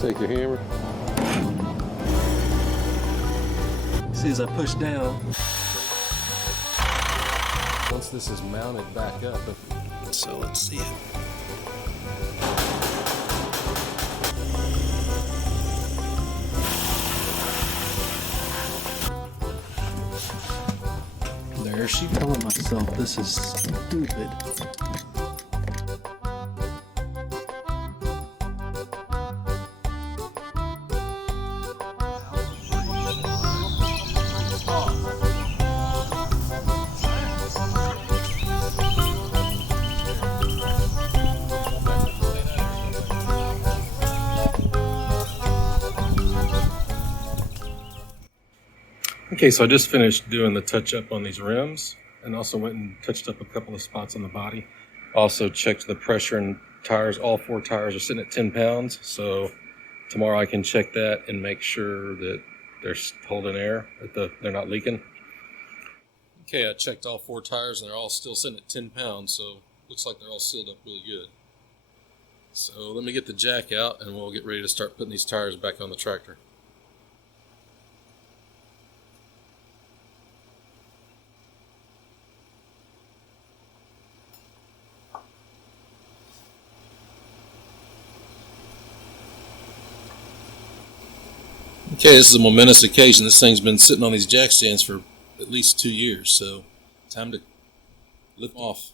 Take your hammer. See, as I push down. Once this is mounted back up, So let's see it. There she telling myself this is stupid. Okay, so I just finished doing the touch up on these rims and also went and touched up a couple of spots on the body. Also checked the pressure and tires. All 4 tires are sitting at 10 pounds. So tomorrow I can check that and make sure that they're holding air, that they're not leaking. Okay, I checked all 4 tires and they're all still sitting at 10 pounds. So looks like they're all sealed up really good. So let me get the jack out and we'll get ready to start putting these tires back on the tractor. Okay, this is a momentous occasion. This thing's been sitting on these jack stands for at least 2 years, so time to lift off.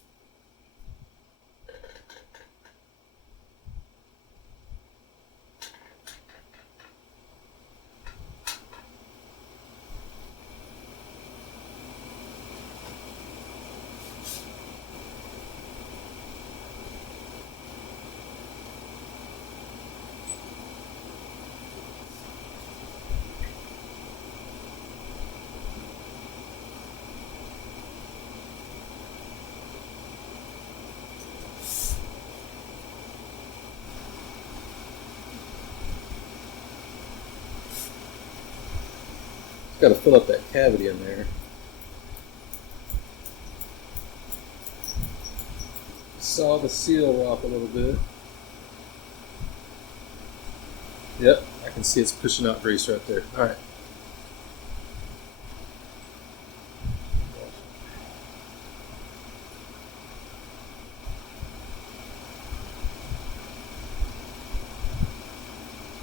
Got to fill up that cavity in there. Saw the seal off a little bit. Yep, I can see it's pushing out grease right there. All right.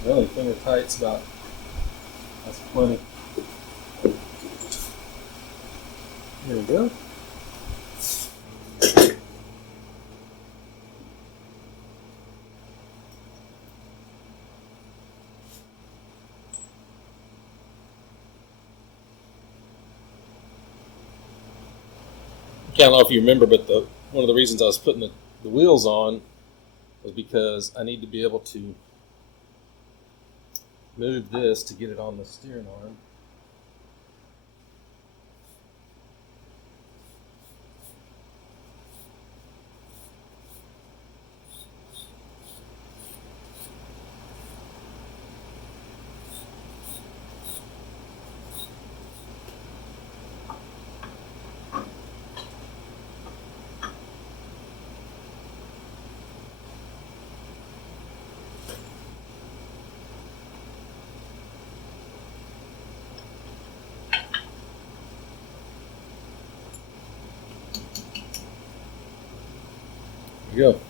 Really, finger tight's about, that's plenty. There we go. I don't know if you remember, but one of the reasons I was putting the wheels on was because I need to be able to move this to get it on the steering arm. There you go.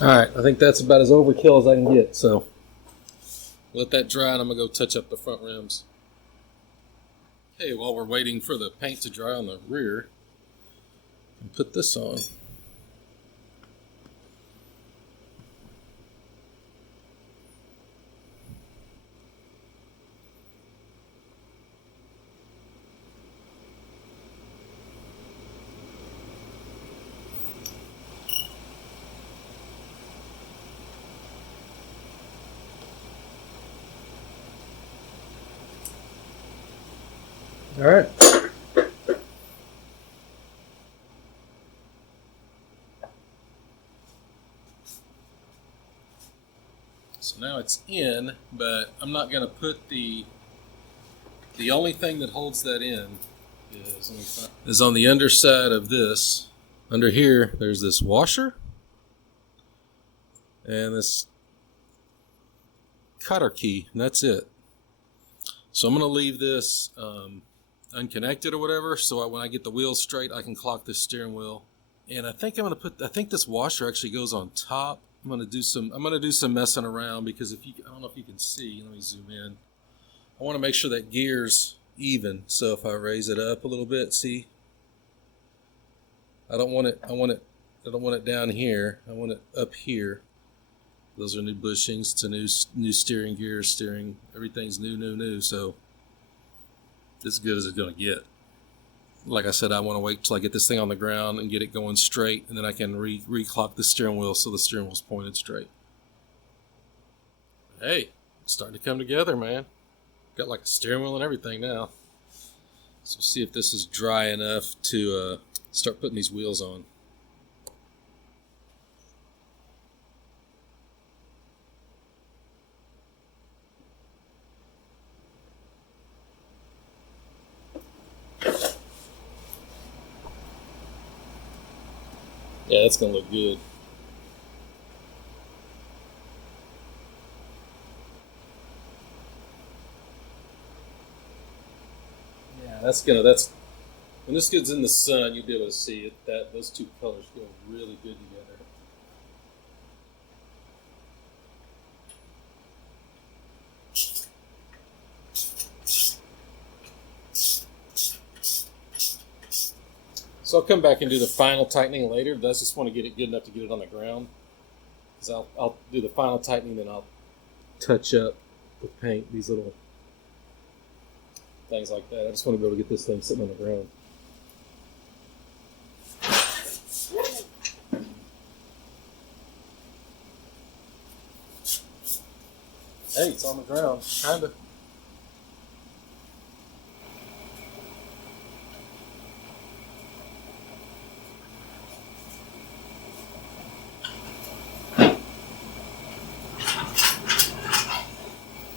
All right, I think that's about as overkill as I can get. So let that dry, and I'm gonna go touch up the front rims. Okay, while we're waiting for the paint to dry on the rear, I'll put this on. All right. So now it's in, but I'm not going to put the only thing that holds that in is on the underside of this. Under here, there's this washer and this cutter key, and that's it. So I'm going to leave this unconnected or whatever, so when I get the wheels straight, I can clock this steering wheel. And I think I think this washer actually goes on top. I'm going to do some messing around because I don't know if you can see. Let me zoom in. I want to make sure that gear's even. So if I raise it up a little bit, see? I don't want it down here. I want it up here. Those are new bushings to new steering gear, everything's new. So as good as it's going to get. Like I said, I want to wait till I get this thing on the ground and get it going straight, and then I can reclock the steering wheel so the steering wheel's pointed straight. Hey, it's starting to come together, man. Got like a steering wheel and everything now. So we'll see if this is dry enough to start putting these wheels on. Yeah, that's going to look good. Yeah, that's when this gets in the sun, you'll be able to see it, that those two colors go really good together. So I'll come back and do the final tightening later. I just want to get it good enough to get it on the ground. So I'll do the final tightening, then I'll touch up with paint these little things like that. I just want to be able to get this thing sitting on the ground. Hey, it's on the ground, kind of.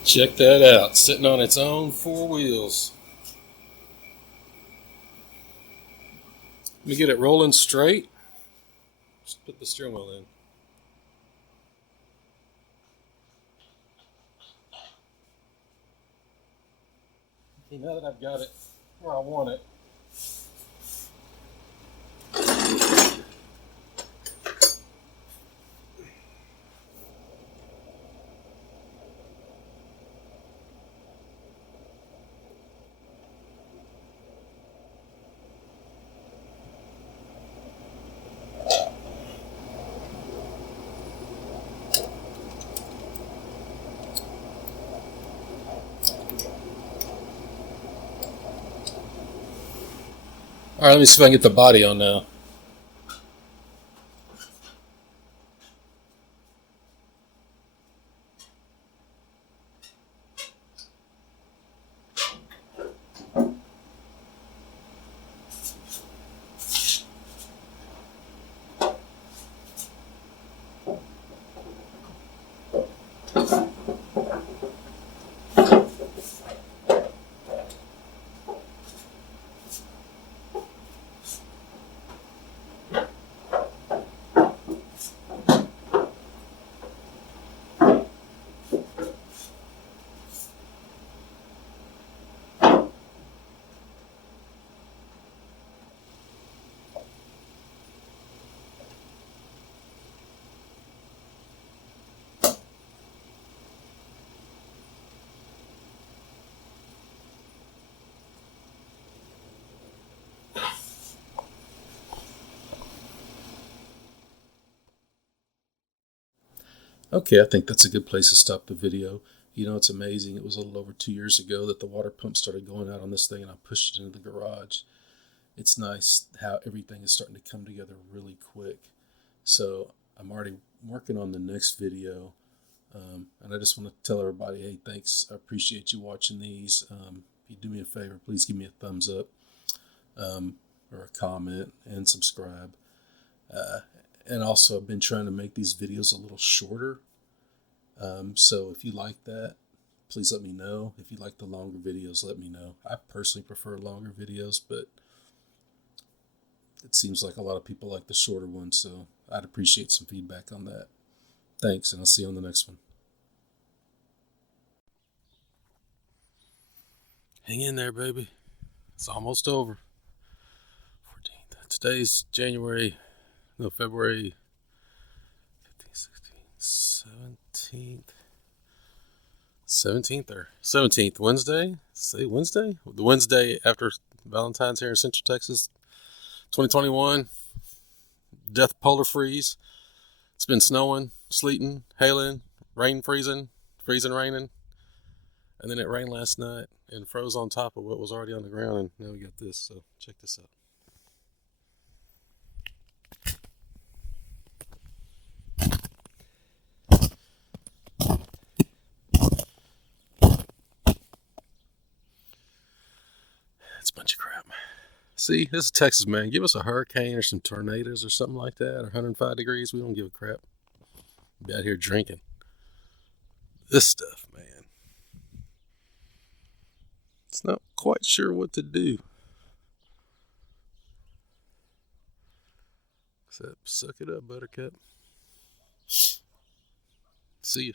Check that out, sitting on its own four wheels. Let me get it rolling straight. Just put the steering wheel in. Okay, now that I've got it where I want it, all right, let me see if I can get the body on now. Okay, I think that's a good place to stop the video. You know, it's amazing. It was a little over 2 years ago that the water pump started going out on this thing, and I pushed it into the garage. It's nice how everything is starting to come together really quick. So I'm already working on the next video. And I just want to tell everybody, hey, thanks. I appreciate you watching these. If you do me a favor, please give me a thumbs up, or a comment, and subscribe. Uh, and also, I've been trying to make these videos a little shorter. So if you like that, please let me know. If you like the longer videos, let me know. I personally prefer longer videos, but it seems like a lot of people like the shorter ones, so I'd appreciate some feedback on that. Thanks, and I'll see you on the next one. Hang in there, baby. It's almost over. 14th. Today's February 15th, 16th, 17th. 17th, Wednesday? Say Wednesday? The Wednesday after Valentine's here in Central Texas, 2021. Death polar freeze. It's been snowing, sleeting, hailing, rain freezing, raining. And then it rained last night and froze on top of what was already on the ground. And now we got this. So check this out. It's a bunch of crap. See, this is Texas, man. Give us a hurricane or some tornadoes or something like that, or 105 degrees. We don't give a crap. Be out here drinking. This stuff, man. It's not quite sure what to do. Except suck it up, buttercup. See ya.